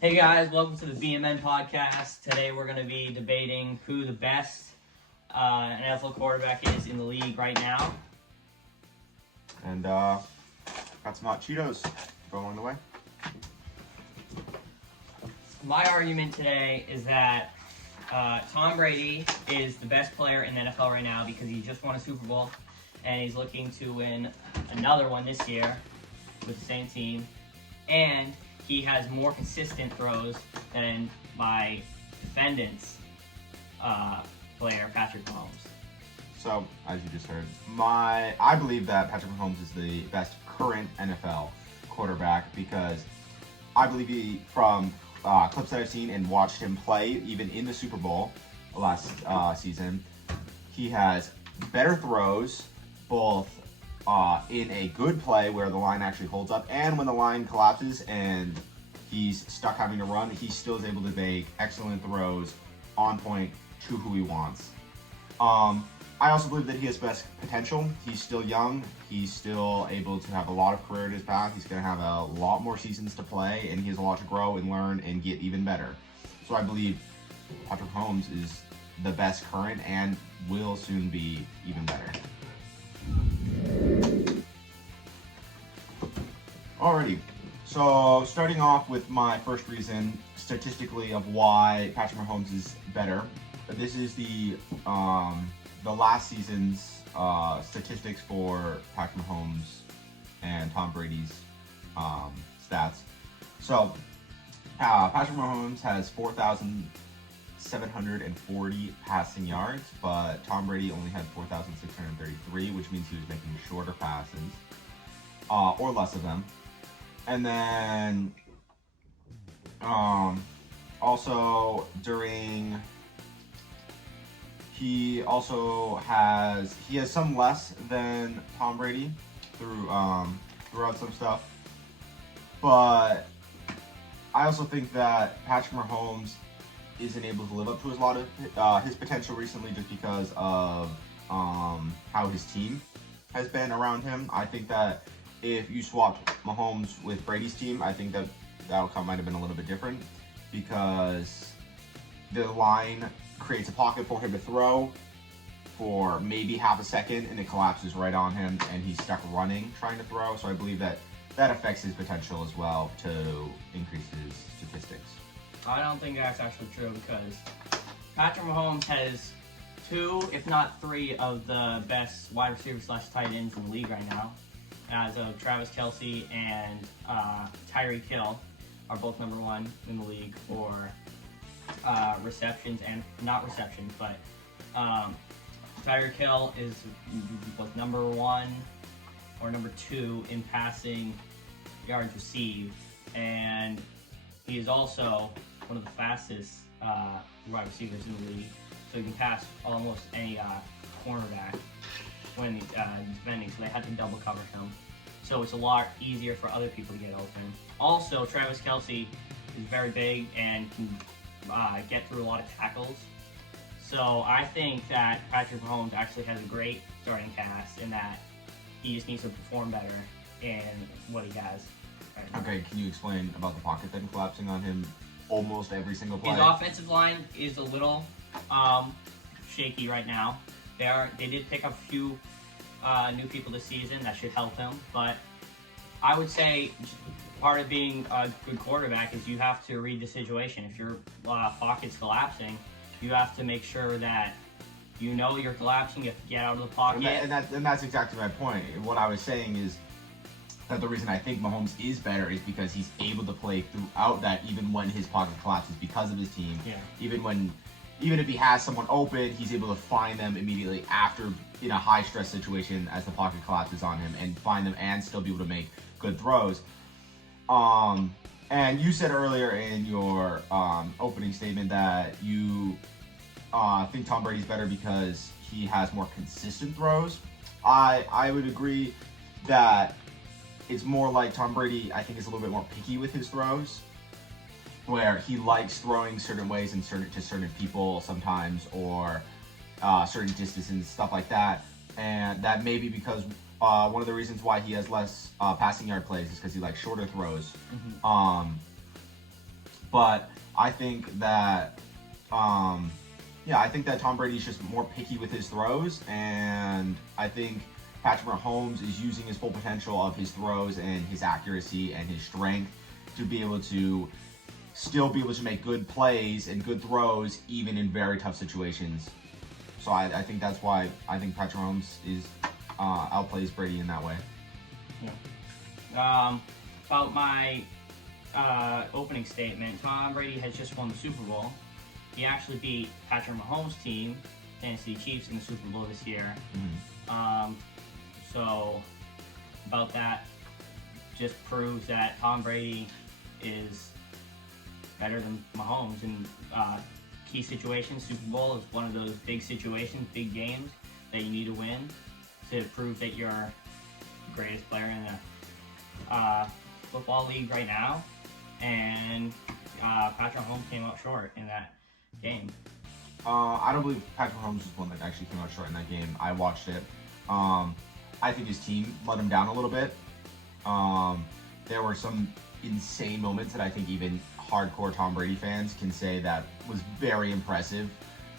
Hey guys, welcome to the BMN podcast. Today we're going to be debating who the best NFL quarterback is in the league right now. And got some hot Cheetos to go along the way. My argument today is that Tom Brady is the best player in the NFL right now because he just won a Super Bowl and he's looking to win another one this year with the same team. And he has more consistent throws than my defendant's player, Patrick Mahomes. So, as you just heard, I believe that Patrick Mahomes is the best current NFL quarterback because I believe from clips that I've seen and watched him play, even in the Super Bowl last season, he has better throws, both in a good play where the line actually holds up, and when the line collapses and he's stuck having to run, he still is able to make excellent throws on point to who he wants. I also believe that he has best potential. He's still young. He's still able to have a lot of career in his path. He's going to have a lot more seasons to play, and he has a lot to grow and learn and get even better. So I believe Patrick Mahomes is the best current and will soon be even better. Alrighty, so starting off with my first reason statistically of why Patrick Mahomes is better. This is the last season's statistics for Patrick Mahomes and Tom Brady's stats. So Patrick Mahomes has 4,740 passing yards, but Tom Brady only had 4,633, which means he was making shorter passes or less of them. And then also during he has some less than Tom Brady throughout some stuff. But I also think that Patrick Mahomes isn't able to live up to a lot of his potential recently just because of how his team has been around him. I think that if you swapped Mahomes with Brady's team, I think that the outcome might have been a little bit different because the line creates a pocket for him to throw for maybe half a second and it collapses right on him and he's stuck running trying to throw. So I believe that affects his potential as well to increase his statistics. I don't think that's actually true because Patrick Mahomes has two, if not three, of the best wide receivers / tight ends in the league right now. As of Travis Kelce and Tyreek Hill are both number one in the league for receptions and not receptions, but Tyreek Hill is number one or number two in passing yards received, and he is also one of the fastest wide receivers in the league. So he can pass almost any cornerback when he's defending, so they had to double cover him. So it's a lot easier for other people to get open. Also, Travis Kelce is very big and can get through a lot of tackles. So I think that Patrick Mahomes actually has a great starting cast and that he just needs to perform better in what he has. Right now. Okay, can you explain about the pocket then collapsing on him almost every single play? His offensive line is a little shaky right now. They did pick up a few new people this season that should help him, but I would say part of being a good quarterback is you have to read the situation. If your pocket's collapsing, you have to make sure that you know you're collapsing. You have to get out of the pocket. And that's exactly my point. What I was saying is that the reason I think Mahomes is better is because he's able to play throughout that, even when his pocket collapses because of his team. Yeah. Even if he has someone open, he's able to find them immediately after in a high stress situation as the pocket collapses on him and find them and still be able to make good throws. And you said earlier in your opening statement that you think Tom Brady's better because he has more consistent throws. I would agree that it's more like Tom Brady, I think, is a little bit more picky with his throws, where he likes throwing certain ways and to certain people sometimes, or certain distances, stuff like that. And that may be because one of the reasons why he has less passing yard plays is because he likes shorter throws. But I think that, I think that Tom Brady's just more picky with his throws, and I think Patrick Mahomes is using his full potential of his throws and his accuracy and his strength to be able to still be able to make good plays and good throws even in very tough situations. So I think that's why I think Patrick Mahomes is outplays Brady in that way. Yeah. About my opening statement, Tom Brady has just won the Super Bowl. He actually beat Patrick Mahomes' team, Tennessee Chiefs, in the Super Bowl this year. Mm-hmm. So about that just proves that Tom Brady is better than Mahomes in key situations. Super Bowl is one of those big situations, big games that you need to win to prove that you're the greatest player in the football league right now. And Patrick Mahomes came up short in that game. I don't believe Patrick Mahomes was one that actually came out short in that game. I watched it. I think his team let him down a little bit. There were some insane moments that I think even hardcore Tom Brady fans can say that was very impressive.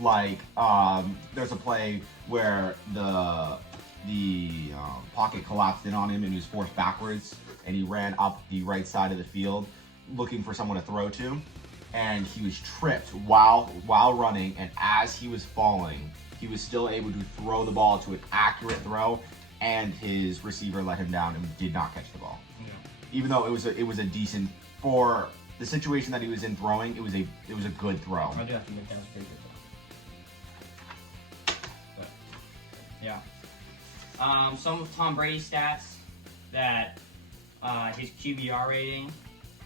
Like, there's a play where the pocket collapsed in on him and he was forced backwards, and he ran up the right side of the field looking for someone to throw to, and he was tripped while running, and as he was falling, he was still able to throw the ball to an accurate throw, and his receiver let him down and did not catch the ball. Yeah. Even though it was a decent, for the situation that he was in throwing, it was a good throw. I do have to admit that was pretty good though. But yeah. Some of Tom Brady's stats that his QBR rating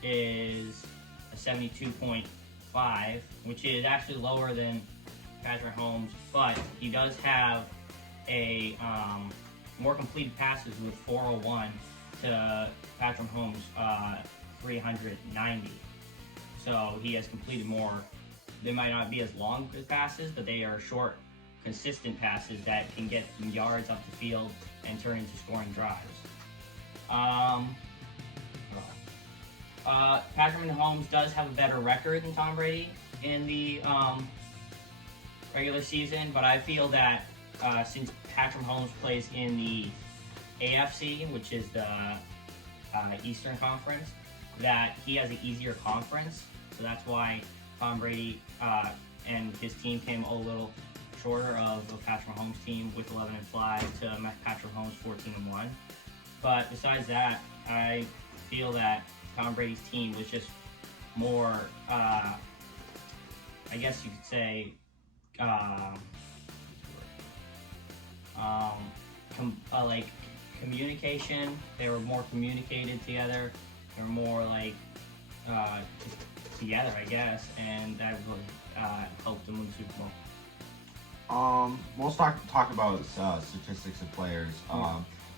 is a 72.5, which is actually lower than Patrick Mahomes, but he does have a more completed passes with 401 to Patrick Mahomes' 390. So he has completed more. They might not be as long as passes, but they are short, consistent passes that can get yards up the field and turn into scoring drives. Patrick Mahomes does have a better record than Tom Brady in the regular season, but I feel that since Patrick Mahomes plays in the AFC, which is the Eastern Conference, that he has an easier conference, so that's why Tom Brady and his team came a little shorter of Patrick Mahomes' team with 11-5 to Patrick Mahomes 14-1. But besides that, I feel that Tom Brady's team was just more, I guess you could say, like communication. They were more communicated together. They were more like together, I guess, and that really helped them win the Super Bowl. We'll talk about statistics of players.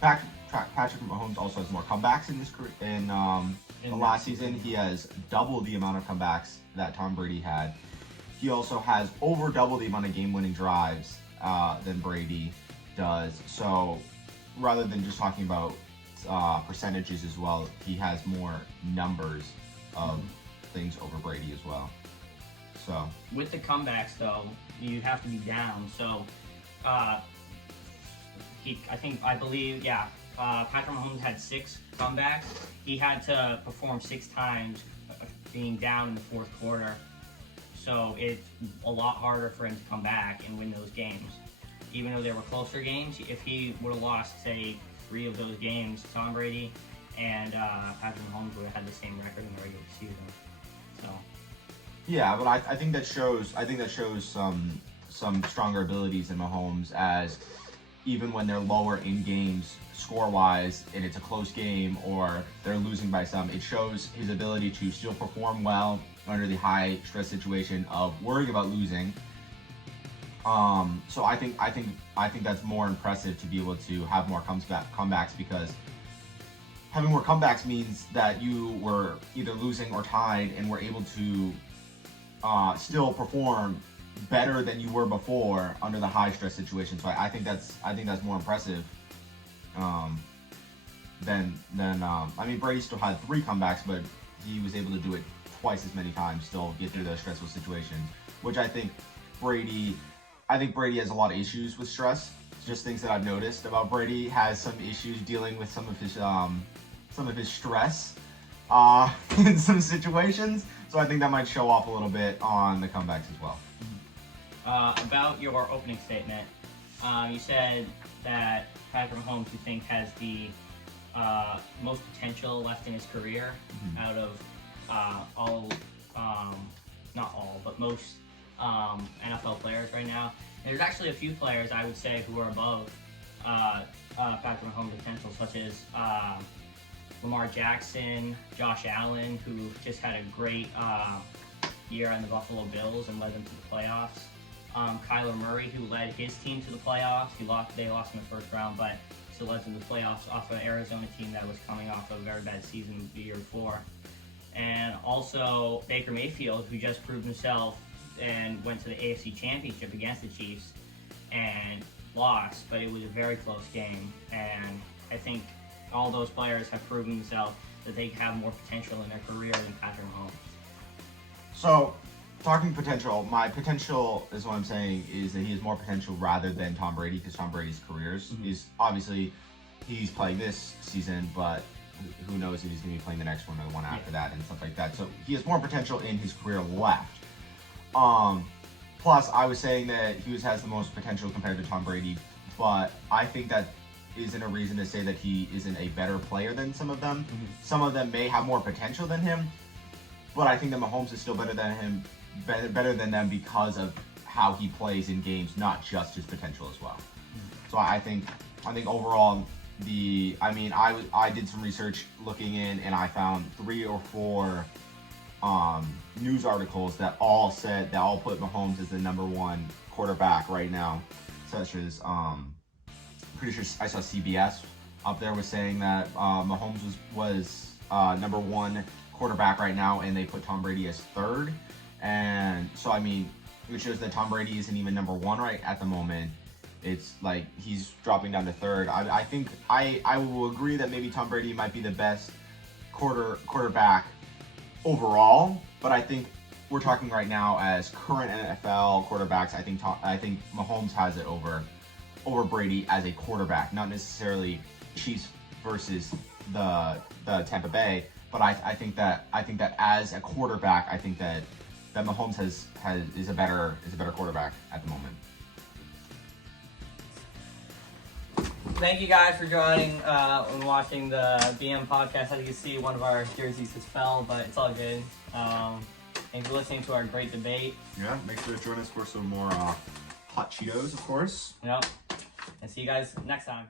Patrick Mahomes also has more comebacks in his career. In the last season, he has double the amount of comebacks that Tom Brady had. He also has over double the amount of game-winning drives than Brady does. So rather than just talking about percentages as well, he has more numbers of things over Brady as well. So with the comebacks, though, you have to be down. So I believe, Patrick Mahomes had 6 comebacks. He had to perform 6 times being down in the fourth quarter. So it's a lot harder for him to come back and win those games. Even though they were closer games, if he would have lost, say, 3 of those games, Tom Brady and Patrick Mahomes would have had the same record in the regular season. So. Yeah, but I think that shows some stronger abilities in Mahomes, as even when they're lower in games score-wise and it's a close game or they're losing by some, it shows his ability to still perform well under the high stress situation of worrying about losing. So I think that's more impressive, to be able to have more comebacks, because having more comebacks means that you were either losing or tied and were able to still perform better than you were before under the high stress situation. So I think that's more impressive than I mean, Brady still had 3 comebacks, but he was able to do it twice as many times, still get through those stressful situations. Which I think Brady has a lot of issues with stress. It's just things that I've noticed about Brady. Has some issues dealing with some of his stress in some situations. So I think that might show off a little bit on the comebacks as well. About your opening statement, you said that Patrick Mahomes, you think, has the most potential left in his career out of all, not all, but most NFL players right now. And there's actually a few players I would say who are above Patrick Mahomes' potential, such as Lamar Jackson, Josh Allen, who just had a great year on the Buffalo Bills and led them to the playoffs. Kyler Murray, who led his team to the playoffs. They lost in the first round, but still led them to the playoffs off an Arizona team that was coming off a very bad season the year before. And also Baker Mayfield, who just proved himself and went to the AFC Championship against the Chiefs and lost, but it was a very close game. And I think all those players have proven themselves that they have more potential in their career than Patrick Mahomes. So, talking potential, my potential is what I'm saying is that he has more potential rather than Tom Brady, because Tom Brady's careers is obviously he's playing this season, but who knows if he's going to be playing the next one or the one after that and stuff like that. So he has more potential in his career left. Plus, I was saying that he has the most potential compared to Tom Brady, but I think that isn't a reason to say that he isn't a better player than some of them. Some of them may have more potential than him, but I think that Mahomes is still better than him, better than them because of how he plays in games, not just his potential as well. So I think overall, I did some research looking in, and I found 3 or 4 news articles that all put Mahomes as the number 1 quarterback right now, such as pretty sure I saw CBS up there was saying that Mahomes was number 1 quarterback right now, and they put Tom Brady as 3rd. And so it shows that Tom Brady isn't even number 1 right at the moment. It's like he's dropping down to 3rd. I think I will agree that maybe Tom Brady might be the best quarterback overall, but I think we're talking right now as current NFL quarterbacks. I think Mahomes has it over Brady as a quarterback, not necessarily Chiefs versus the Tampa Bay, but I think that as a quarterback, I think that Mahomes is a better quarterback at the moment. Thank you guys for joining and watching the BM podcast. As you can see, one of our jerseys has fell, but it's all good. Thanks for listening to our great debate. Yeah, make sure to join us for some more hot Cheetos, of course. Yep. And see you guys next time.